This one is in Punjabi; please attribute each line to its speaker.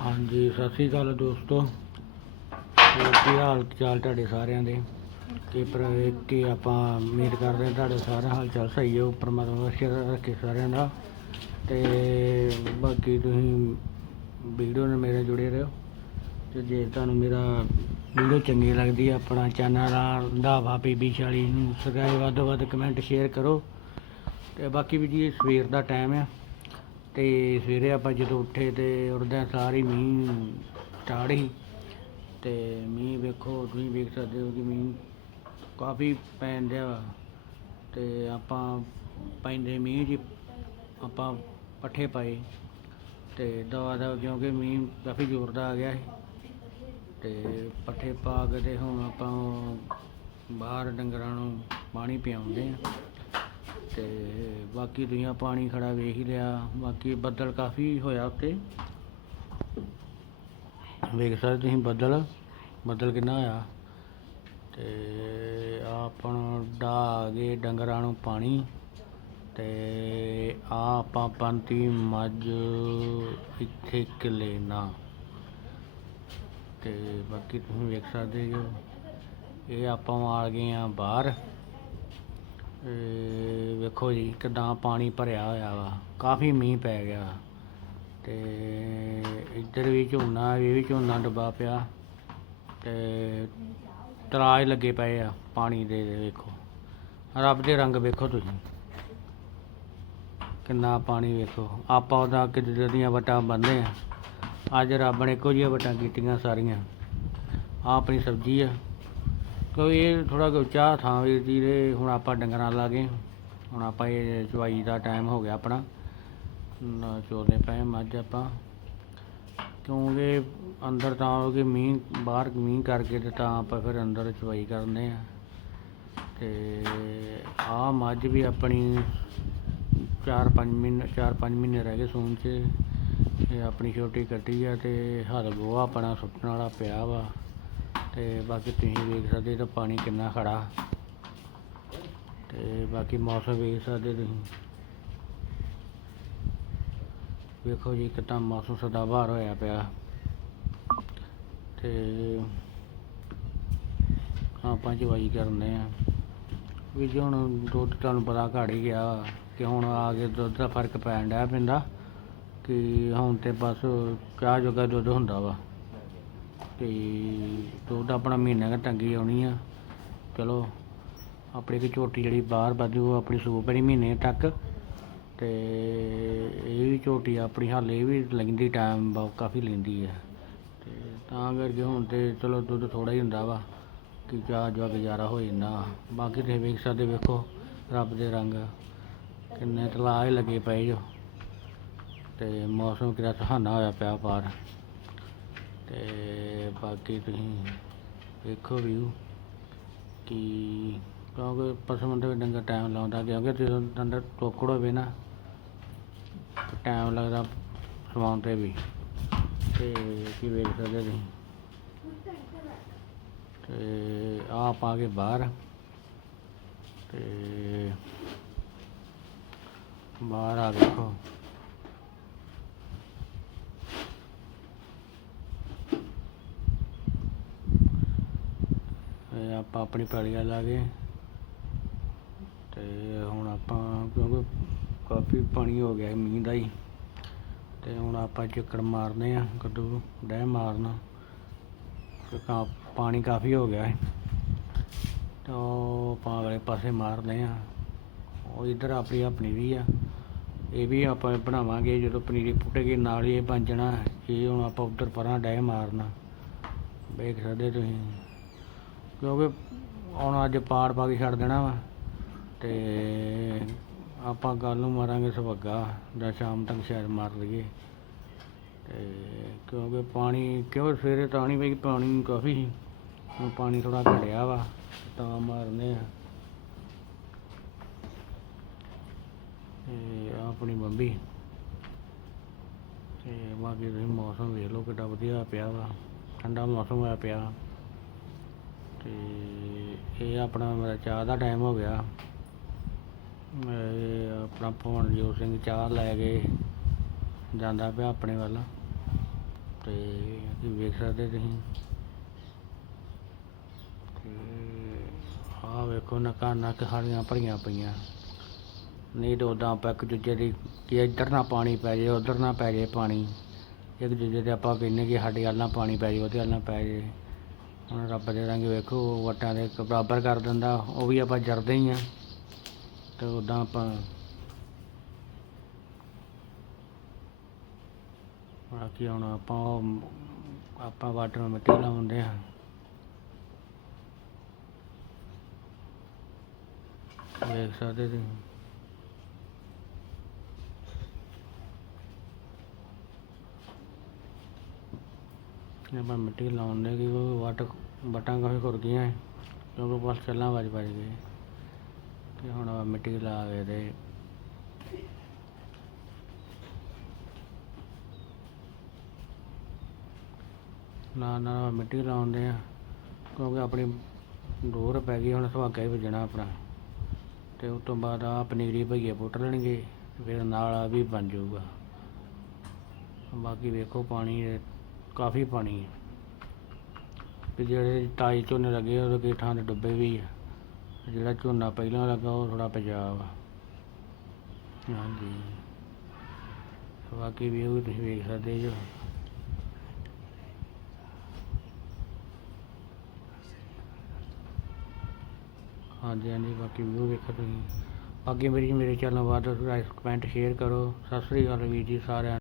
Speaker 1: ਹਾਂਜੀ, ਸਤਿ ਸ੍ਰੀ ਅਕਾਲ ਦੋਸਤੋ। ਹੋਰ ਕੀ ਹਾਲ ਚਾਲ ਤੁਹਾਡੇ ਸਾਰਿਆਂ ਦੇ? ਤੇ ਪਰ ਕਿ ਆਪਾਂ ਉਮੀਦ ਕਰਦੇ ਹਾਂ ਤੁਹਾਡੇ ਸਾਰਾ ਹਾਲ ਚਾਲ ਸਹੀ ਹੋ ਪਰਮਾਤਮਾ ਸਿਰ ਰੱਖੇ ਸਾਰਿਆਂ ਦਾ। ਤੇ ਬਾਕੀ ਤੁਸੀਂ ਵੀਡੀਓ ਨਾਲ ਮੇਰੇ ਜੁੜੇ ਰਹੋ। ਤੇ ਜੇ ਤੁਹਾਨੂੰ ਮੇਰਾ ਵੀਡੀਓ ਚੰਗੀ ਲੱਗਦੀ ਹੈ, ਆਪਣਾ ਚੈਨਲ ਰੰਧਾਵਾ ਪੀਬੀ 40 ਨੂੰ ਸਬਸਕ੍ਰਾਈਬ ਵੱਧ ਤੋਂ ਵੱਧ ਕਮੈਂਟ ਸ਼ੇਅਰ ਕਰੋ। ਤੇ ਬਾਕੀ ਵੀ ਜੀ, ਸਵੇਰ ਦਾ ਟਾਈਮ ਆ। ਤੇ ਸਵੇਰੇ ਆਪਾਂ ਜਦੋਂ ਉੱਠੇ ਤੇ ਉੱਠਦਿਆਂ ਸਾਰੀ ਮੀਂਹ ਸਟਾਰਟ ਸੀ ਤੇ ਮੀਂਹ ਵੇਖੋ, ਤੁਸੀਂ ਵੇਖ ਸਕਦੇ ਹੋ ਕਿ ਮੀਂਹ ਕਾਫੀ ਪੈਣ ਡਿਆ ਵਾ ਤੇ ਆਪਾਂ ਪੈਂਦੇ ਮੀਂਹ ਜੀ, ਆਪਾਂ ਪੱਠੇ ਪਾਏ ਤੇ ਦਵਾ ਦਵਾ ਕਿਉਂਕਿ ਮੀਂਹ ਕਾਫੀ ਜ਼ੋਰ ਦਾ ਆ ਗਿਆ ਸੀ ਤੇ ਪੱਠੇ ਪਾ ਕੇ ਤੇ ਹੁਣ ਆਪਾਂ ਬਾਹਰ ਡੰਗਰਾਂ ਨੂੰ ਪਾਣੀ ਪਿਆਉਂਦੇ ਆ ਤੇ ਬਾਕੀ ਦੁਨੀਆ ਪਾਣੀ ਖੜਾ ਵੇਖ ਹੀ ਲਿਆ। ਬਾਕੀ ਬੱਦਲ ਕਾਫੀ ਹੋਇਆ ਉੱਤੇ ਵੇਖ ਸਕਦੇ ਤੁਸੀਂ ਬੱਦਲ। ਬੱਦਲ ਕਿੰਨਾ ਹੋਇਆ। ਤੇ ਆਹ ਆਪਾਂ ਡਾ ਗਏ ਡੰਗਰਾਂ ਨੂੰ ਪਾਣੀ। ਤੇ ਆ ਆਪਾਂ ਪੰਤੀ ਮੱਝ ਇੱਥੇ ਕਿਲੇ ਨਾ। ਤੇ ਬਾਕੀ ਤੁਸੀਂ ਵੇਖ ਸਕਦੇ ਹੋ। ਇਹ ਆਪਾਂ ਆ ਗਏ ਆ ਬਾਹਰ। ਇਹ ਵੇਖੋ ਜੀ, ਕਿਦਾਂ ਪਾਣੀ ਭਰਿਆ ਹੋਇਆ ਵਾ। ਕਾਫੀ ਮੀਂਹ ਪੈ ਗਿਆ। ਤੇ ਇੱਧਰ ਵੀ ਝੋਨਾ, ਇਹ ਵੀ ਝੋਨਾ ਡੁੱਬਾ ਪਿਆ। ਤੇ ਤਰਾਜ ਲੱਗੇ ਪਏ ਆ ਪਾਣੀ ਦੇ, ਵੇਖੋ। ਰੱਬ ਦੇ ਰੰਗ ਵੇਖੋ ਤੁਸੀਂ। ਕਿੰਨਾ ਪਾਣੀ ਵੇਖੋ। ਆਪਾਂ ਉਹਦਾ ਕਿੱਦਾਂ ਦੀਆਂ ਵਟਾਂ ਬੰਨ੍ਹਦੇ ਆ। ਅੱਜ ਰੱਬ ਨੇ ਇੱਕੋ ਜਿਹੀਆਂ ਵਟਾਂ ਕੀਤੀਆਂ ਸਾਰੀਆਂ। ਆ ਆਪਣੀ ਸਬਜ਼ੀ ਆ। ਕਿਉਂਕਿ ਇਹ ਥੋੜਾ ਕੁ ਉੱਚਾ ਥਾਂ ਵੀਰ ਜੀ ਦੇ ਹੁਣ ਆਪਾਂ ਡੰਗਰਾਂ ਲਾ ਗਏ ਹੁਣ ਆਪਾਂ ਇਹ ਚਵਾਈ ਦਾ ਟਾਈਮ ਹੋ ਗਿਆ ਆਪਣਾ। ਚੋਲੇ ਪਏ ਮੱਝ ਆਪਾਂ। ਕਿਉਂਕਿ ਅੰਦਰ ਤਾਂ ਹੋ ਗਏ ਮੀਂਹ, ਬਾਹਰ ਮੀਂਹ ਕਰਕੇ ਤੇ ਤਾਂ ਆਪਾਂ ਫਿਰ ਅੰਦਰ ਚਵਾਈ ਕਰਨੇ ਆ। ਤੇ ਆਹ ਮੱਝ ਵੀ ਆਪਣੀ 4-5 ਮਹੀਨੇ 4-5 ਮਹੀਨੇ ਰਹਿ ਗਏ ਸੂਣ 'ਚ। ਇਹ ਆਪਣੀ ਛੋਟੀ ਕੱਟੀ ਆ ਤੇ ਹਲ ਗੋਹਾ ਆਪਣਾ ਸੁੱਟਣ ਵਾਲਾ ਪਿਆ ਵਾ। ਤੇ ਬਾਕੀ ਤੁਸੀਂ ਵੇਖ ਸਕਦੇ ਤਾਂ ਪਾਣੀ ਕਿੰਨਾ ਖੜਾ। ਤੇ ਬਾਕੀ ਮੌਸਮ ਵੇਖ ਸਕਦੇ ਤੁਸੀਂ। ਵੇਖੋ ਜੀ ਕਿਤਾ ਮੌਸਮ ਸਦਾ ਬਾਹਰ ਹੋਇਆ ਪਿਆ। ਤੇ ਆਪਾਂ ਜਵਾਈ ਕਰਨੇ ਆ। ਵੀ ਜੇ ਹੁਣ ਦੁੱਧ ਤੁਹਾਨੂੰ ਪਤਾ ਘੜ ਹੀ ਗਿਆ ਵਾ ਕਿ ਹੁਣ ਆ ਕੇ ਦੁੱਧ ਦਾ ਫ਼ਰਕ ਪੈਣ ਡਿਆ ਪੈਂਦਾ। ਕਿ ਹੁਣ ਤੇ ਬਸ ਚਾਹ ਜੋਗਾ ਦੁੱਧ ਹੁੰਦਾ ਵਾ। ਤੇ ਦੁੱਧ ਆਪਣਾ ਮਹੀਨਾ ਕੁ ਟੰਗੀ ਆਉਣੀ ਆ। ਚਲੋ, ਆਪਣੀ ਕਿ ਝੋਟੀ ਜਿਹੜੀ ਬਾਹਰ ਬਾਜੂ ਆਪਣੀ ਸੂਪ ਬਣੀ ਮਹੀਨੇ ਤੱਕ। ਤੇ ਇਹ ਵੀ ਝੋਟੀ ਆਪਣੀ ਹਾਲੇ ਵੀ ਲੈਂਦੀ ਟਾਈਮ ਬਹੁਤ ਕਾਫੀ ਲੈਂਦੀ ਹੈ ਤੇ ਤਾਂ ਕਰਕੇ ਹੁਣ ਤੇ ਚਲੋ ਦੁੱਧ ਥੋੜਾ ਹੀ ਹੁੰਦਾ ਵਾ, ਕਿ ਚਾਹ ਜਵਾ ਗੁਜ਼ਾਰਾ ਹੋ ਜਾਂਦਾ। ਬਾਕੀ ਤੁਸੀਂ ਵੇਖ ਸਕਦੇ ਵੇਖੋ, ਰੱਬ ਦੇ ਰੰਗ ਕਿੰਨੇ ਤਲਾਅ ਲੱਗੇ ਪਏ ਜੋ। ਤੇ ਮੌਸਮ ਕਿਹੜਾ ਸੁਹਾਨਾ ਹੋਇਆ ਪਿਆ ਪਾਰ ਤੇ ਬਾਕੀ ਤੁਸੀਂ ਵੇਖੋ ਵੀਊ ਕਿ, ਕਿਉਂਕਿ ਪਸ਼ੂਆਂ ਵੀ ਡੰਗਰ ਟਾਈਮ ਲਾਉਂਦਾ, ਕਿਉਂਕਿ ਜਦੋਂ ਡੰਗਰ ਟੋਕੜ ਹੋਵੇ ਨਾ ਟਾਈਮ ਲੱਗਦਾ ਸਮਾਉਣ ਤੇ ਵੀ। ਤੇ ਕੀ ਵੇਖ ਸਕਦੇ ਤੁਸੀਂ? ਤੇ ਆ ਕੇ ਬਾਹਰ। ਤੇ ਬਾਹਰ ਆ ਦੇਖੋ। ਤੇ ਆਪਾਂ ਆਪਣੀ ਪੈਲੀ ਵੱਲ ਆ ਗਏ। ਤੇ ਹੁਣ ਆਪਾਂ ਕਿਉਂਕਿ ਕਾਫੀ ਪਾਣੀ ਹੋ ਗਿਆ ਮੀਂਹ ਦਾ ਹੀ। ਤੇ ਹੁਣ ਆਪਾਂ ਚੱਕਰ ਮਾਰਨੇ ਆ, ਕੱਦੂ ਡੈ ਮਾਰਨਾ। ਤੇ ਪਾਣੀ ਕਾਫੀ ਹੋ ਗਿਆ ਹੈ ਤਾਂ ਉਹ ਆਪਾਂ ਅਗਲੇ ਪਾਸੇ ਮਾਰਦੇ ਆ। ਉਹ ਇੱਧਰ ਆਪਣੀ ਆਪਣੀ ਵੀ ਆ। ਇਹ ਵੀ ਆਪਾਂ ਬਣਾਵਾਂਗੇ, ਜਦੋਂ ਪਨੀਰੀ ਪੁੱਟੇਗੀ ਨਾਲ ਹੀ ਇਹ ਬਣ ਜਾਣਾ। ਇਹ ਹੁਣ ਆਪਾਂ ਉੱਧਰ ਪਰਾਂ ਡੈ ਮਾਰਨਾ। ਵੇਖ ਸਕਦੇ ਤੁਸੀਂ। ਕਿਉਂਕਿ ਹੁਣ ਅੱਜ ਪਾੜ ਪਾ ਕੇ ਛੱਡ ਦੇਣਾ ਵਾ ਤੇ ਆਪਾਂ ਕੱਲ ਨੂੰ ਮਾਰਾਂਗੇ ਸਵੱਗਾ ਜਾਂ ਸ਼ਾਮ ਤੱਕ ਸ਼ਾਇਦ ਮਾਰ ਲਈਏ। ਤੇ ਕਿਉਂਕਿ ਪਾਣੀ ਕਿਉਂ ਸਵੇਰੇ ਤਾਂ ਨਹੀਂ ਪਈ ਪਾਣੀ ਕਾਫੀ ਸੀ, ਹੁਣ ਪਾਣੀ ਥੋੜਾ ਘਟਿਆ ਵਾ, ਤਾਂ ਮਾਰਨੇ ਆ। ਤੇ ਆਪਣੀ ਬੰਬੀ, ਤੇ ਬਾਕੀ ਤੁਸੀਂ ਮੌਸਮ ਵੇਖ ਲਓ ਕਿੱਡਾ ਵਧੀਆ ਪਿਆ ਵਾ, ਠੰਡਾ ਮੌਸਮ ਹੋਇਆ ਪਿਆ। ਤੇ ਇਹ ਆਪਣਾ ਮੇਰਾ ਚਾਹ ਦਾ ਟਾਈਮ ਹੋ ਗਿਆ। ਇਹ ਆਪਣਾ ਭਵਨਜੋਤ ਸਿੰਘ ਚਾਹ ਲੈ ਕੇ ਜਾਂਦਾ ਪਿਆ ਆਪਣੇ ਵੱਲ। ਤੇ ਇਹ ਵੇਖ ਸਕਦੇ ਤੁਸੀਂ। ਤੇ ਆਹ ਵੇਖੋ, ਨਕਾ ਨੱਕ ਸਾਰੀਆਂ ਭਰੀਆਂ ਪਈਆਂ। ਨਹੀਂ ਤਾਂ ਉਦਾਂ ਆਪਾਂ ਇੱਕ ਦੂਜੇ ਦੀ ਕਿ ਇੱਧਰ ਨਾ ਪਾਣੀ ਪੈ ਜਾਏ, ਉੱਧਰ ਨਾ ਪੈ ਜਾਏ ਪਾਣੀ। ਇੱਕ ਦੂਜੇ ਦੇ ਆਪਾਂ ਕਹਿੰਦੇ ਕਿ ਸਾਡੇ ਵੱਲ ਨਾ ਪਾਣੀ ਪੈ ਜਾਏ, ਉਹਦੇ ਵੱਲ ਨਾ ਪੈ ਜਾਏ। ਹੁਣ ਰੱਬ ਦੇ ਰੰਗ ਵੇਖੋ ਵਟਾਂ ਦੇ ਬਰਾਬਰ ਕਰ ਦਿੰਦਾ, ਉਹ ਵੀ ਆਪਾਂ ਜਰਦੇ ਹੀ ਆ ਤੇ ਉਦਾਂ ਆਪਾਂ ਬਾਕੀ ਹੁਣ ਆਪਾਂ ਉਹ- ਆਪਾਂ ਵਾਟਰ ਨੂੰ ਮਿੱਟੀ ਲਾਉਂਦੇ ਆ ਵੇਖ ਸਕਦੇ ਤੁਸੀਂ? ਇਹ ਆਪਾਂ ਮਿੱਟੀ ਲਾਉਂਦੇ ਕਿ ਉਹ ਵਟ ਵਟਾਂ ਕਾਫੀ ਖੁਰ ਗਈਆਂ ਹੈ, ਕਿਉਂਕਿ ਬਸ ਚੱਲਾਂ ਵੱਜ ਵੱਜ ਗਏ। ਤੇ ਹੁਣ ਆਪਾਂ ਮਿੱਟੀ ਲਾ ਕੇ ਤੇ ਨਾ ਨਾ ਮਿੱਟੀ ਲਾਉਂਦੇ ਆ ਕਿਉਂਕਿ ਆਪਣੀ ਡੋਰ ਪੈ ਗਈ ਹੁਣ ਸੁਹਾਗਾ ਹੀ ਵੱਜਣਾ ਆਪਣਾ। ਤੇ ਉਸ ਤੋਂ ਬਾਅਦ ਆ ਪਨੀਰੀ ਭਈਏ ਪੁੱਟ ਲੈਣਗੇ ਫਿਰ ਨਾਲ ਆ ਵੀ ਬਣ ਜਾਊਗਾ। ਬਾਕੀ ਵੇਖੋ ਪਾਣੀ ਕਾਫੀ ਪਾਣੀ ਹੈ। ਤੇ ਜਿਹੜੇ ਤਾਈ ਝੋਨੇ ਲੱਗੇ ਉਹਦੇ ਕਈ ਥਾਂ ਤੇ ਡੁੱਬੇ ਵੀ ਆ। ਜਿਹੜਾ ਝੋਨਾ ਪਹਿਲਾਂ ਲੱਗਾ, ਉਹ ਥੋੜਾ ਪੰਜਾਬ ਆ। ਹਾਂਜੀ। ਬਾਕੀ ਵੀ ਉਹ ਵੀ ਤੁਸੀਂ ਵੇਖ ਸਕਦੇ ਜੋ। ਹਾਂਜੀ ਹਾਂਜੀ, ਬਾਕੀ ਵੀਡੀਓ ਵੇਖੋ ਤੁਸੀਂ। ਅੱਗੇ ਮੇਰੀ ਮੇਰੇ ਚੈਨਲ ਬਾਅਦ ਕਮੈਂਟ ਸ਼ੇਅਰ ਕਰੋ। ਸਤਿ ਸ੍ਰੀ ਅਕਾਲ ਵੀਰ ਜੀ ਸਾਰਿਆਂ ਨੂੰ।